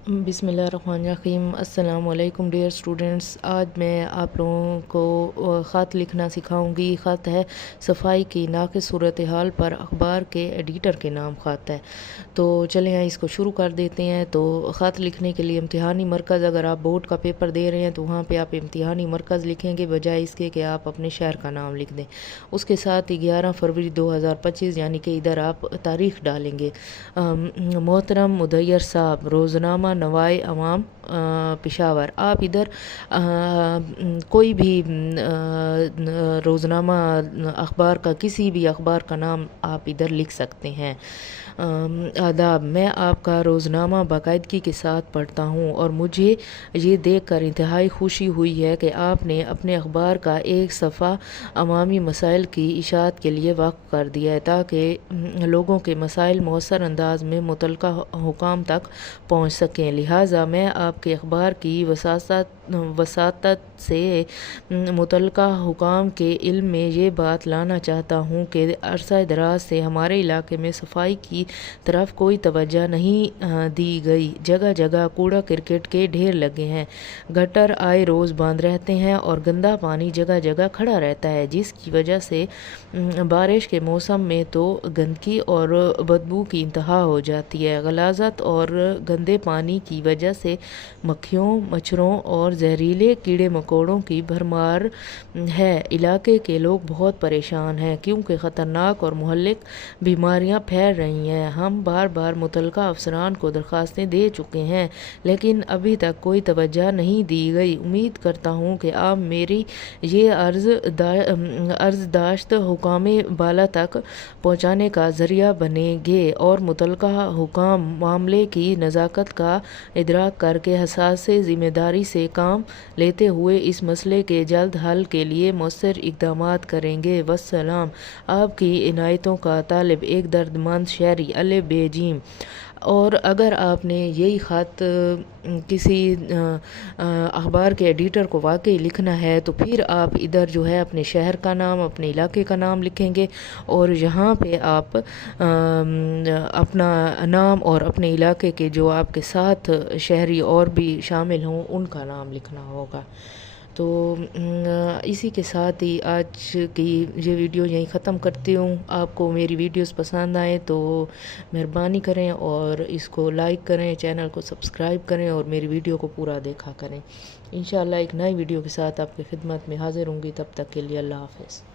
बिस्मिल्लाहिर्रहमानिर्रहीम। अस्सलाम वालेकुम डियर स्टूडेंट्स। आज मैं आप लोगों को ख़त लिखना सिखाऊंगी। ख़त है सफाई की नाक़िस सूरत हाल पर अखबार के एडिटर के नाम ख़त है। तो चलें यहाँ इसको शुरू कर देते हैं। तो ख़त लिखने के लिए इम्तिहानी मरकज़, अगर आप बोर्ड का पेपर दे रहे हैं तो वहाँ पे आप इम्तिहानी मरकज़ लिखेंगे बजाय इसके कि आप अपने शहर का नाम लिख दें। उसके साथ ही 11 फरवरी 2025 यानी कि इधर आप तारीख़ डालेंगे। मोहतरम मुदैयर साहब, रोज़नामा नवाए अवाम पेशावर। आप इधर कोई भी रोज़नामा अखबार का, किसी भी अखबार का नाम आप इधर लिख सकते हैं। आदाब, मैं आपका रोज़नामा बाकायदगी के साथ पढ़ता हूँ और मुझे ये देखकर इंतहाई खुशी हुई है कि आपने अपने अखबार का एक सफ़ा अवामी मसाइल की इशाअत के लिए वक्फ कर दिया है ताकि लोगों के मसाइल मौसर अंदाज में मुतलका हुकाम तक पहुँच सकें। लिहाजा मैं आपके अखबार की वसातत से मुतलका हुकाम के इल्म में ये बात लाना चाहता हूँ कि अरसा दराज से हमारे इलाके में सफाई की तरफ कोई तवज्जो नहीं दी गई। जगह जगह कूड़ा क्रिकेट के ढेर लगे हैं, गटर आए रोज़ बंद रहते हैं और गंदा पानी जगह जगह खड़ा रहता है, जिसकी वजह से बारिश के मौसम में तो गंदगी और बदबू की इंतहा हो जाती है। गलाज़त और गंदे पानी की वजह से मक्खियों, मच्छरों और जहरीले कीड़े मकोड़ों की भरमार है। इलाके के लोग बहुत परेशान हैं क्योंकि ख़तरनाक और मुहल्लिक बीमारियां फैल रही हैं। हम बार बार मुतलका अफसरान को दरख्वास्तें दे चुके हैं लेकिन अभी तक कोई तवज्जो नहीं दी गई। उम्मीद करता हूँ कि आप मेरी ये अर्ज़दाश्त हुकामे बाला तक पहुँचाने का ज़रिया बनेंगे और मुतलका हुकाम मामले की नज़ाकत का इदराक करके हसास ज़िम्मेदारी से काम लेते हुए इस मसले के जल्द हल के लिए मौसर इक़दामात करेंगे। वस्सलाम। आपकी इनायतों का तालिब, एक दर्दमंद शहरी, अले बेजीम। और अगर आपने यही ख़त किसी अखबार के एडिटर को वाकई लिखना है तो फिर आप इधर जो है अपने शहर का नाम, अपने इलाके का नाम लिखेंगे और यहाँ पे आप अपना नाम और अपने इलाके के जो आपके साथ शहरी और भी शामिल हों उनका नाम लिखना होगा। तो इसी के साथ ही आज की ये वीडियो यहीं ख़त्म करती हूँ। आपको मेरी वीडियोस पसंद आए तो मेहरबानी करें और इसको लाइक करें, चैनल को सब्सक्राइब करें और मेरी वीडियो को पूरा देखा करें। इंशाअल्लाह एक नई वीडियो के साथ आपकी खिदमत में हाज़िर होंगी। तब तक के लिए अल्लाह हाफ़िज़।